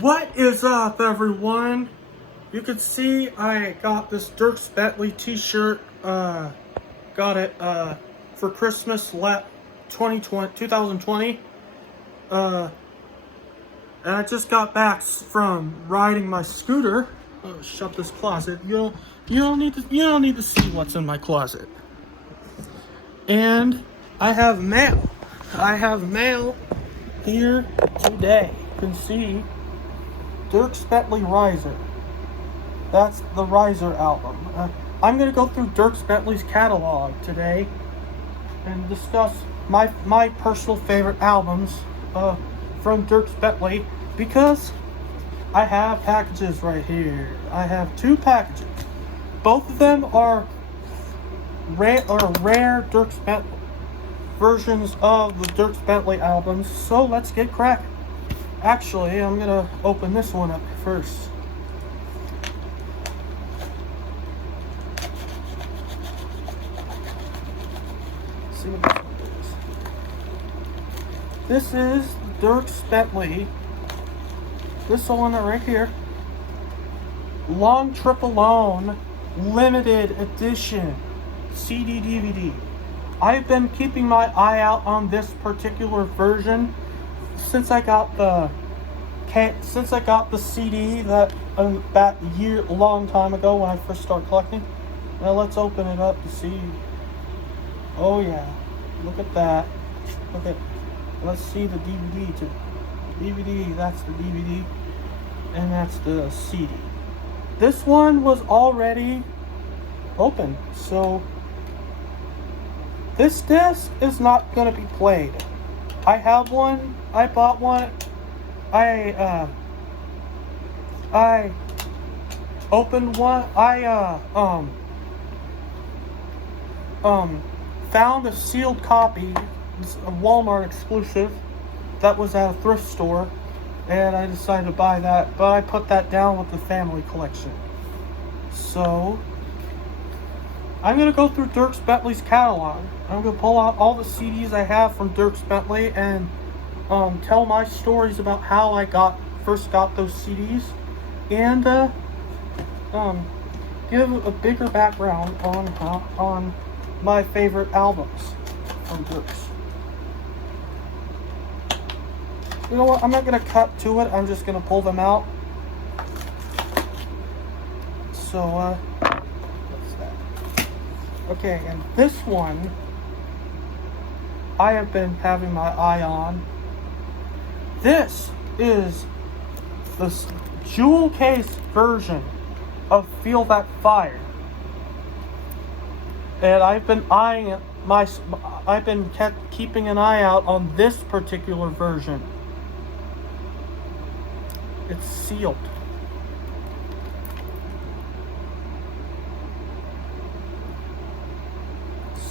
What is up, everyone? You can see I got this Dierks Bentley t-shirt. Got it for Christmas 2020. And I just got back from riding my scooter. Shut this closet. You don't need to see what's in my closet. And I have mail. I have mail here today. You can see Dierks Bentley Riser. That's the Riser album. I'm going to go through Dierks Bentley's catalog today and discuss my personal favorite albums from Dierks Bentley, because I have packages right here. I have two packages. Both of them are rare Dierks Bentley versions of the Dierks Bentley albums. So let's get cracking. Actually, I'm gonna open this one up first. Let's see what this one is. This is Dierks Bentley. This one right here. Long Trip Alone limited edition CD DVD. I've been keeping my eye out on this particular version since I got the CD that year long time ago when I first started collecting. Now let's open it up to see. Oh yeah, look at that. Let's see the DVD too. DVD, that's the DVD, and that's the CD. This one was already open, so this disc is not going to be played. I have one. I bought one. I opened one. I found a sealed copy, a Walmart exclusive, that was at a thrift store, and I decided to buy that, but I put that down with the family collection. So I'm going to go through Dierks Bentley's catalog. I'm going to pull out all the CDs I have from Dierks Bentley and tell my stories about how I first got those CDs, and give a bigger background on my favorite albums from Dierks. You know what? I'm not going to cut to it. I'm just going to pull them out. So, what's that? Okay, and this one I have been having my eye on. This is the jewel case version of Feel That Fire. And I've been keeping an eye out on this particular version. It's sealed.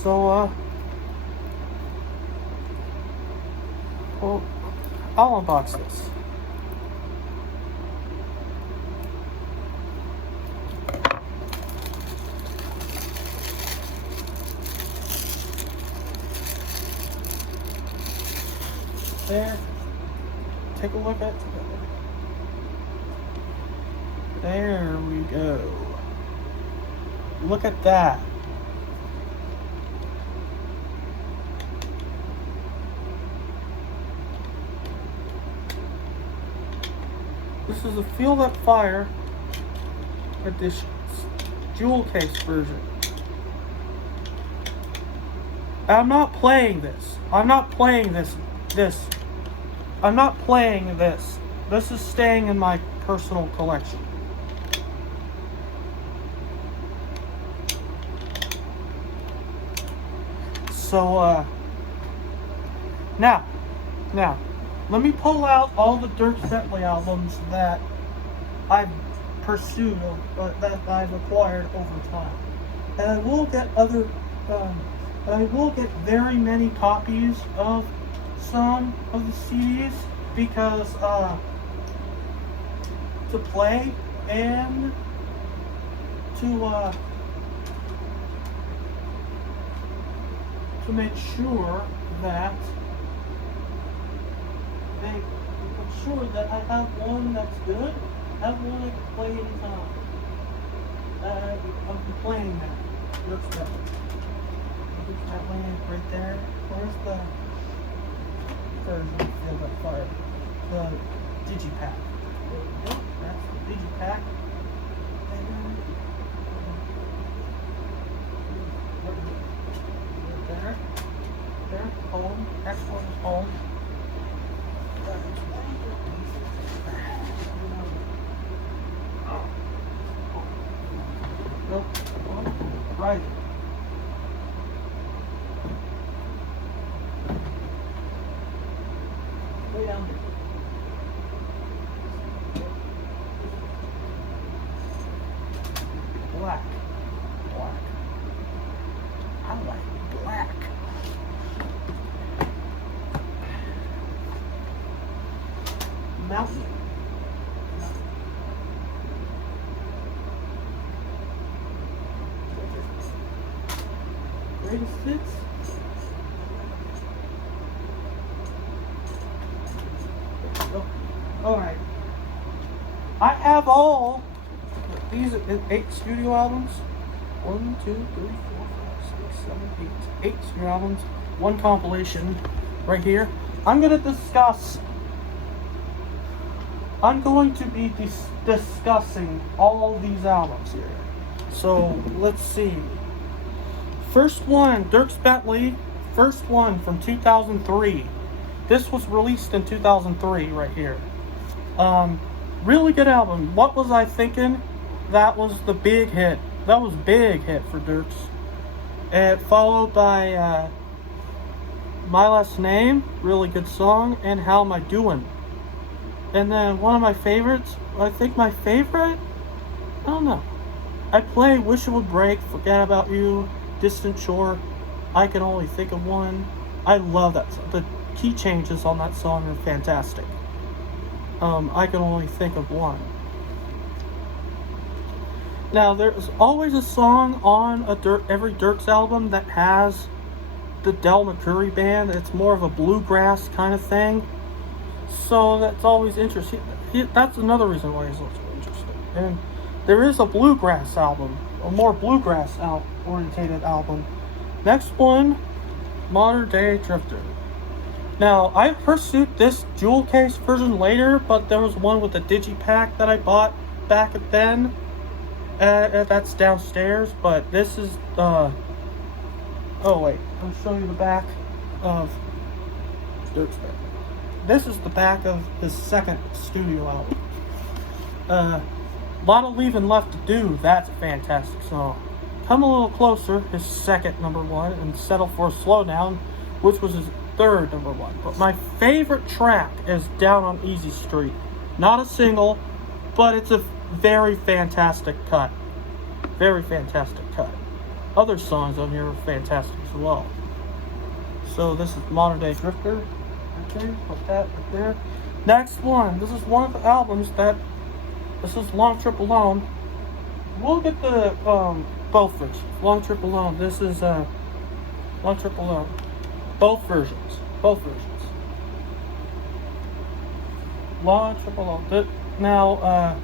So, well, I'll unbox this. There. Take a look at it together. There we go. Look at that. This is a Feel That Fire edition, jewel case version. I'm not playing this. I'm not playing this. This is staying in my personal collection. So, now, let me pull out all the Dierks Bentley albums that I've pursued, that I've acquired over time. And I will get very many copies of some of the CDs, because, to play and to make sure that they sure that I have one that's good. I have one I can play anytime. I'll be playing that. Looks better. That one right there. Where's the version? Feels like fire. The Digipack. Yep, that's the Digipack. And there. There. Home. Next one is home. Nope. Right. Way down there. Black. Black. I like black. Mountain. Greatest hits. Alright. I have all these 8 studio albums. 1, 2, 3, 4, 5, 6, 7, 8. 8 studio albums. 1 compilation right here. I'm going to be discussing all these albums here. So let's see. First one, Dierks Bentley. First one from 2003. This was released in 2003 right here. Really good album. What was I thinking? That was the big hit. That was big hit for Dierks. And followed by My Last Name, really good song, and How Am I Doing? And then one of my favorites, I think my favorite, I don't know. I play Wish It Would Break, Forget About You, Distant Shore, I Can Only Think of One. I love that song. The key changes on that song are fantastic. I Can Only Think of One. Now, there's always a song on every Dierks album that has the Del McCoury band. It's more of a bluegrass kind of thing. So that's always interesting. That's another reason why he's so interesting. And there is a bluegrass album, a more bluegrass orientated album. Next one, Modern Day Drifter. Now, I pursued this jewel case version later, but there was one with the Digipack that I bought back then. That's downstairs, but this is oh wait, I'll show you the back of Dierks Bentley. This is the back of his second studio album. A Lot of Leaving Left to Do. That's a fantastic song. Come a Little Closer, his second #1, and Settle for a Slowdown, which was his third #1. But my favorite track is Down on Easy Street. Not a single, but it's a very fantastic cut. Very fantastic cut. Other songs on here are fantastic as well. So this is Modern Day Drifter. Okay, put that right there. Next one. This is one of the albums that... This is Long Trip Alone. We'll get the both versions. Long Trip Alone. This is Long Trip Alone. Both versions. Both versions. Long Trip Alone. Now,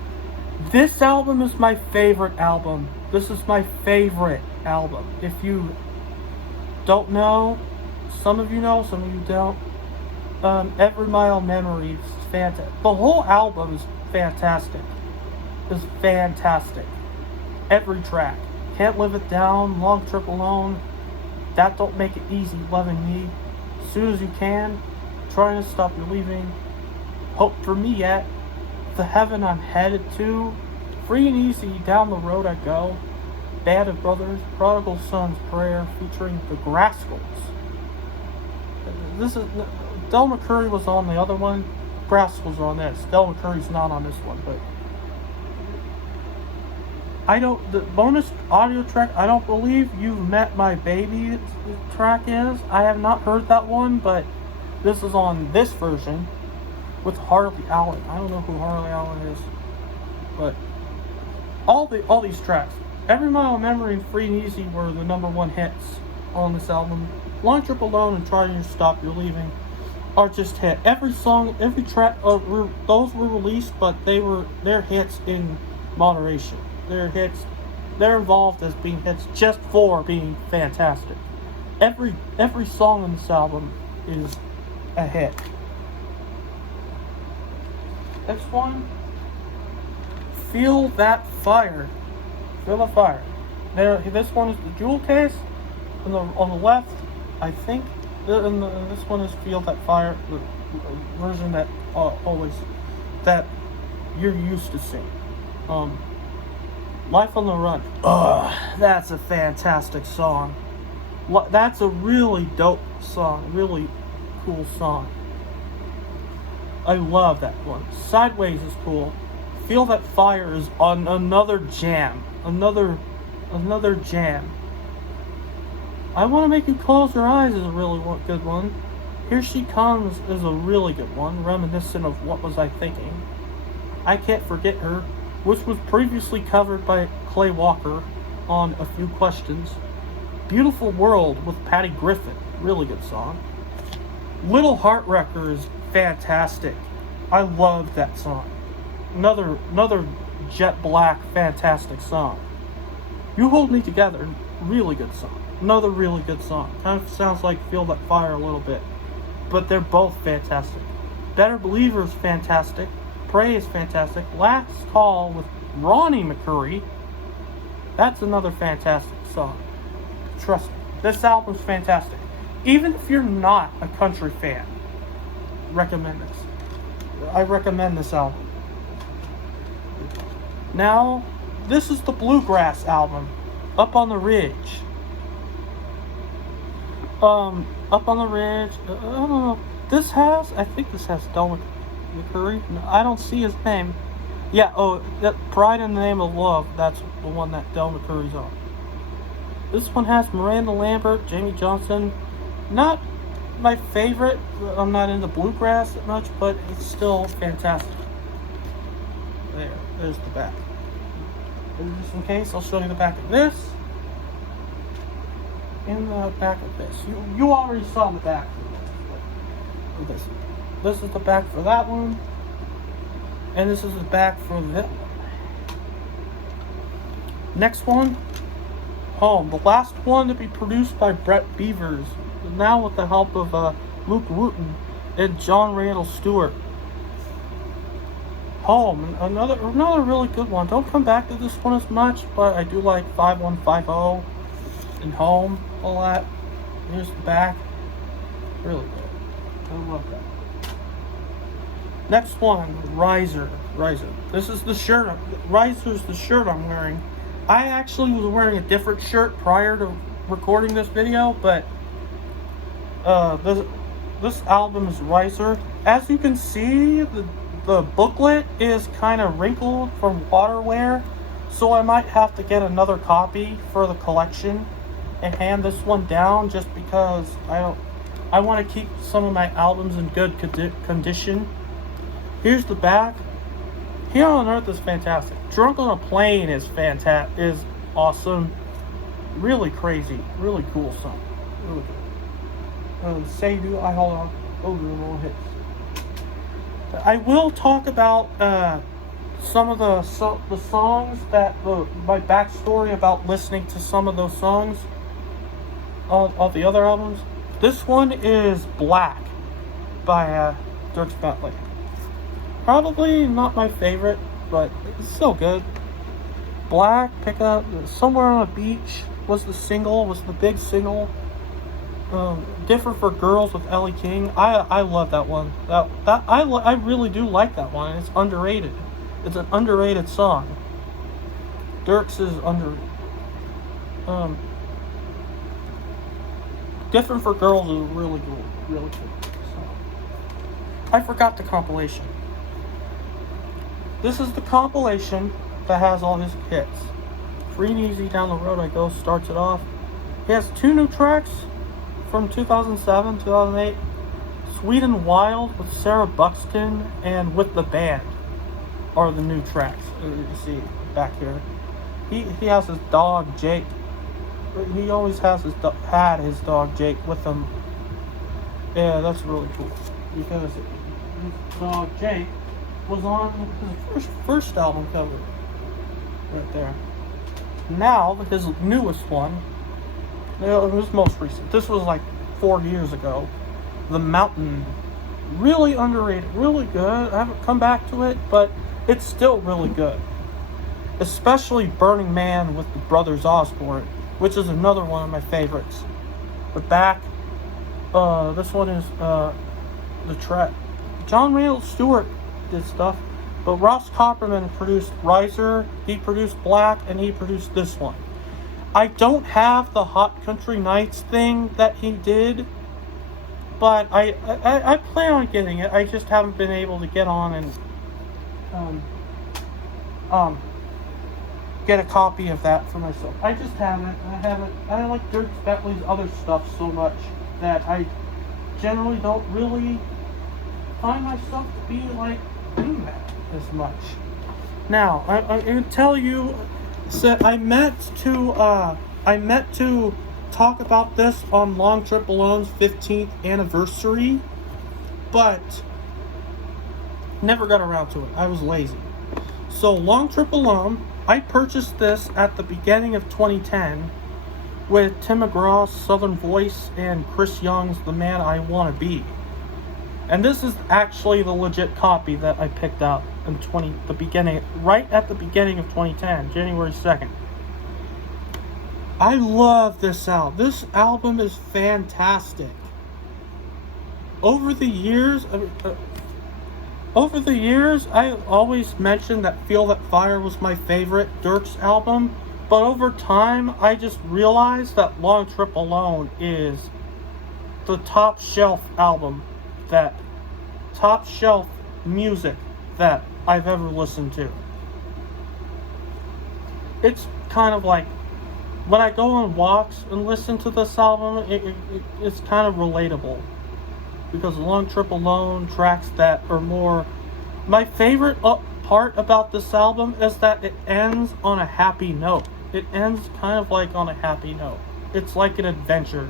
this album is my favorite album. This is my favorite album. If you don't know, some of you know, some of you don't. Every Mile Memory is fantastic. The whole album is fantastic. It's fantastic. Every track. Can't Live It Down, Long Trip Alone, That Don't Make It Easy, Loving Me, As Soon As You Can, Trying to Stop You Leaving, Hope for Me Yet, The Heaven I'm Headed To, Free and Easy, Down the Road I Go, Band of Brothers, Prodigal Son's Prayer, featuring the Graskels. This is... Del McCoury was on the other one. Graskels are on this. Del McCoury's not on this one, but... The bonus audio track, I don't believe You've Met My Baby track is. I have not heard that one, but this is on this version with Harley Allen. I don't know who Harley Allen is, but all these tracks. Every Mile of Memory and Free and Easy were the #1 hits on this album. Long Trip Alone and Trying to Stop Your Leaving are just hit. Every song, every track, those were released, but they're hits in moderation. They're hits. They're involved as being hits just for being fantastic. Every song on this album is a hit. Next one, Feel That Fire. Feel the Fire. This one is the jewel case. On the left, I think. And this one is Feel That Fire, the version that that you're used to seeing. Life on the Run. That's a fantastic song. That's a really dope song. Really cool song. I love that one. Sideways is cool. Feel That Fire is on another jam. Another jam. I Want to Make You Close Your Eyes is a really good one. Here She Comes is a really good one, reminiscent of What Was I Thinking. I Can't Forget Her, which was previously covered by Clay Walker on A Few Questions. Beautiful World with Patty Griffin, really good song. Little Heart Wrecker is fantastic. I love that song. Another Jet Black fantastic song. You Hold Me Together, really good song. Another really good song. Kind of sounds like Feel That Fire a little bit, but they're both fantastic. Better Believer is fantastic. Pray is fantastic. Last Call with Ronnie McCoury, that's another fantastic song. Trust me, this album's fantastic. Even if you're not a country fan, recommend this. I recommend this album. Now, this is the Bluegrass album, Up on the Ridge. Up on the Ridge, I don't know. I think this has Del McCoury. No, I don't see his name. Yeah, that Pride in the Name of Love, that's the one that Del McCoury's on. This one has Miranda Lambert, Jamie Johnson. Not my favorite. I'm not into bluegrass that much, but it's still fantastic. There's the back. Just in case, I'll show you the back of this. In the back of this. You already saw the back of this. This is the back for that one. And this is the back for that one. Next one. Home. The last one to be produced by Brett Beavers. Now with the help of Luke Wooten and John Randall Stewart. Home. Another really good one. Don't come back to this one as much, but I do like 5150 and Home. All that. Here's the back. Really good. I love that. Next one, Riser. This is the shirt. Riser's the shirt I'm wearing. I actually was wearing a different shirt prior to recording this video, but this album is Riser. As you can see, the booklet is kind of wrinkled from water wear, so I might have to get another copy for the collection and hand this one down, just because I want to keep some of my albums in good condition. Here's the back. Here on Earth is fantastic. Drunk on a Plane is awesome. Really crazy. Really cool song. Really good. Say Do I Hold On. Those are little hits. I will talk about some of the songs my backstory about listening to some of those songs of the other albums. This one is Black by Dierks Bentley. Probably not my favorite, but it's still good. Black, pick up Somewhere on a Beach was the big single. Different for Girls with Ellie King. I love that one. I really do like that one. It's underrated. It's an underrated song. Dierks is underrated. Different for Girls is really cool. Really cool song. I forgot the compilation. This is the compilation that has all his hits. Free and Easy, Down the Road I Go starts it off. He has 2 new tracks from 2007, 2008. Sweet and Wild with Sarah Buxton and With the Band are the new tracks. You see back here. He has his dog Jake. He always has had his dog Jake with him. Yeah, that's really cool. because his dog Jake was on his first album cover right there. Now his newest one, it was most recent. This was like 4 years ago. The Mountain, really underrated, really good. I haven't come back to it, but it's still really good. Especially Burning Man with the Brothers Osborne, which is another one of my favorites. But back, this one is the track. John Randall Stewart did stuff, but Ross Copperman produced Riser, he produced Black, and he produced this one. I don't have the Hot Country Nights thing that he did, but I plan on getting it. I just haven't been able to get on and get a copy of that for myself. I just haven't. I like Dierks Bentley's other stuff so much that I generally don't really find myself to be like doing that as much. Now, I can tell you that I meant to talk about this on Long Trip Alone's 15th anniversary, but never got around to it. I was lazy. So Long Trip Alone, I purchased this at the beginning of 2010 with Tim McGraw's Southern Voice and Chris Young's The Man I Want to Be. And this is actually the legit copy that I picked up in right at the beginning of 2010, January 2nd. I love this album. This album is fantastic. Over the years, I always mentioned that Feel That Fire was my favorite Dierks album, but over time, I just realized that Long Trip Alone is the top shelf music that I've ever listened to. It's kind of like, when I go on walks and listen to this album, it's kind of relatable. Because Long Trip Alone tracks that are more... My favorite part about this album is that it ends on a happy note. It ends kind of like on a happy note. It's like an adventure.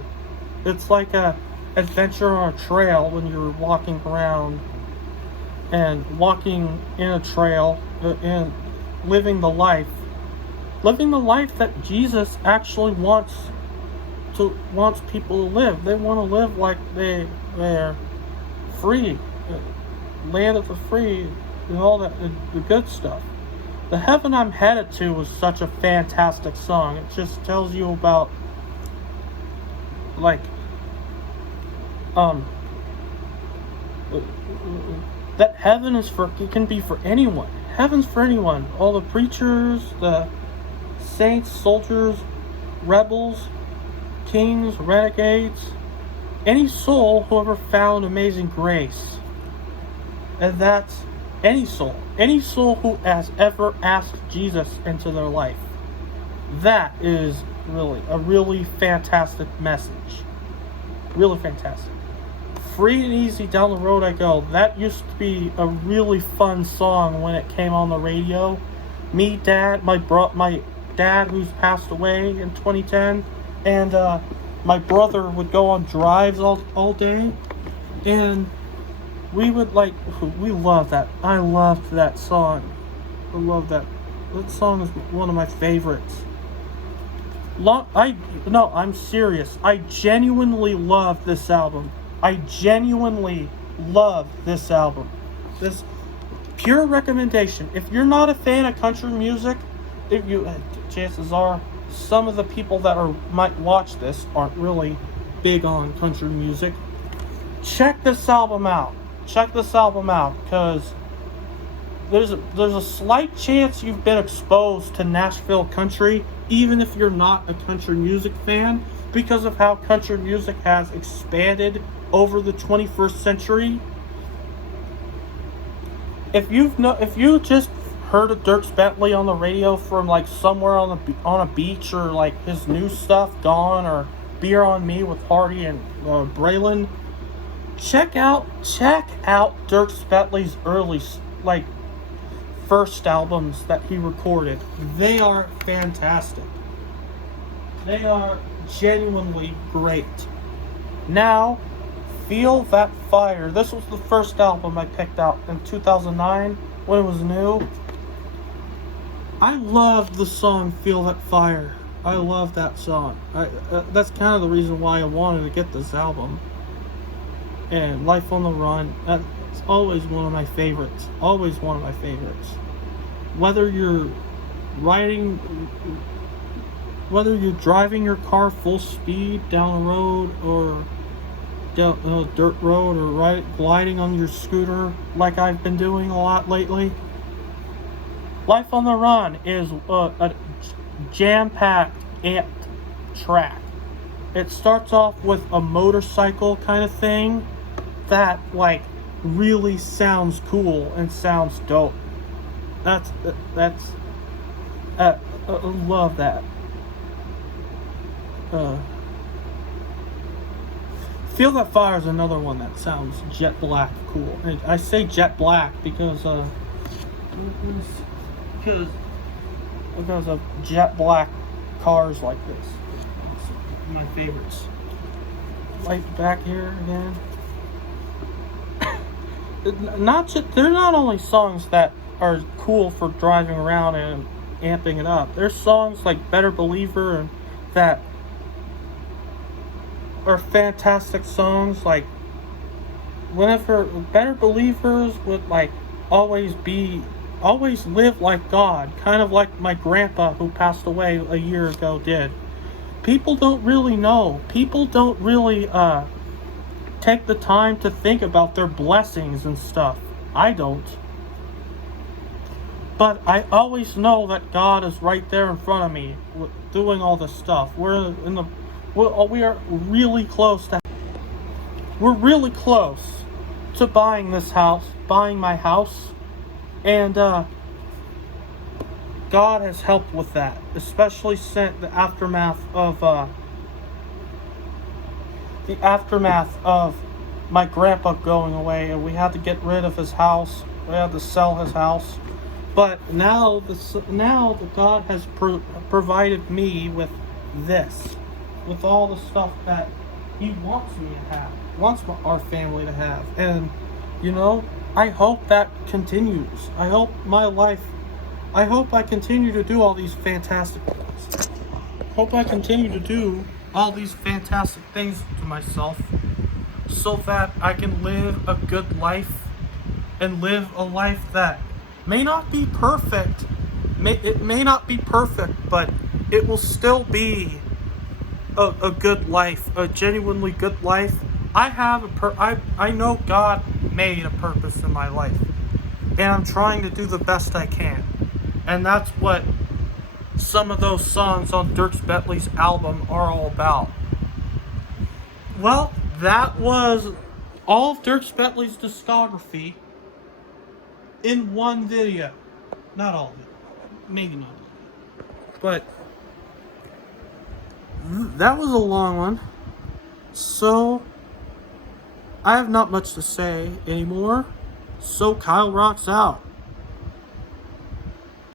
It's like a adventure on a trail when you're walking around and walking in a trail and living the life that Jesus actually wants people to live. They want to live like they're free, land of the free, and all that, the good stuff. The Heaven I'm Headed To was such a fantastic song. It just tells you about, like, that heaven it can be for anyone. Heaven's for anyone. All the preachers, the saints, soldiers, rebels, kings, renegades, any soul who ever found amazing grace. And that's any soul who has ever asked Jesus into their life. That is really a really fantastic message. Really fantastic. Free and Easy, Down the Road I Go. That used to be a really fun song when it came on the radio. My dad who's passed away in 2010, and my brother would go on drives all day, and we love that. I loved that song. I love that. That song is one of my favorites. I'm serious. I genuinely love this album. This pure recommendation. If you're not a fan of country music, chances are some of the people that might watch this aren't really big on country music. Check this album out. Because there's a slight chance you've been exposed to Nashville country, even if you're not a country music fan, because of how country music has expanded over the 21st century. If you just heard of Dierks Bentley on the radio from like somewhere on a beach, or like his new stuff Gone, or Beer on Me with Hardy and Braylon, check out Dierks Bentley's early first albums that he recorded. They are fantastic. They are genuinely great. Now, Feel That Fire. This was the first album I picked out in 2009 when it was new. I loved the song Feel That Fire. I love that song. That's kind of the reason why I wanted to get this album. And Life on the Run, that's always one of my favorites. Always one of my favorites. Whether you're driving your car full speed down a road or down a dirt road, or gliding on your scooter like I've been doing a lot lately, Life on the Run is a jam-packed, amped track. It starts off with a motorcycle kind of thing that really sounds cool and sounds dope. I love that. Feel That Fire is another one that sounds jet black cool. And I say jet black because of jet black cars like this. It's my favorites. Right back here again. They're not only songs that are cool for driving around and amping it up. There's songs like Better Believer and that are fantastic songs. Like whenever Better Believers would always live like God, kind of like my grandpa who passed away a year ago did. People don't really know. People don't really take the time to think about their blessings and stuff. I don't. But I always know that God is right there in front of me doing all this stuff. We are really close to buying my house. And God has helped with that, especially since the aftermath of my grandpa going away, and we had to get rid of his house. We had to sell his house. But now that God has provided me with this, with all the stuff that He wants me to have, wants our family to have, and I hope that continues. I hope I continue to do all these fantastic things. Hope I continue to do all these fantastic things to myself so that I can live a good life and live a life that may not be perfect. It may not be perfect, but it will still be a good life, a genuinely good life. I know God made a purpose in my life, and I'm trying to do the best I can. And that's what some of those songs on Dierks Bentley's album are all about. Well, that was all of Dierks Bentley's discography in one video. Not all of it. Maybe not all of it. But that was a long one. So I have not much to say anymore. So Kyle rocks out.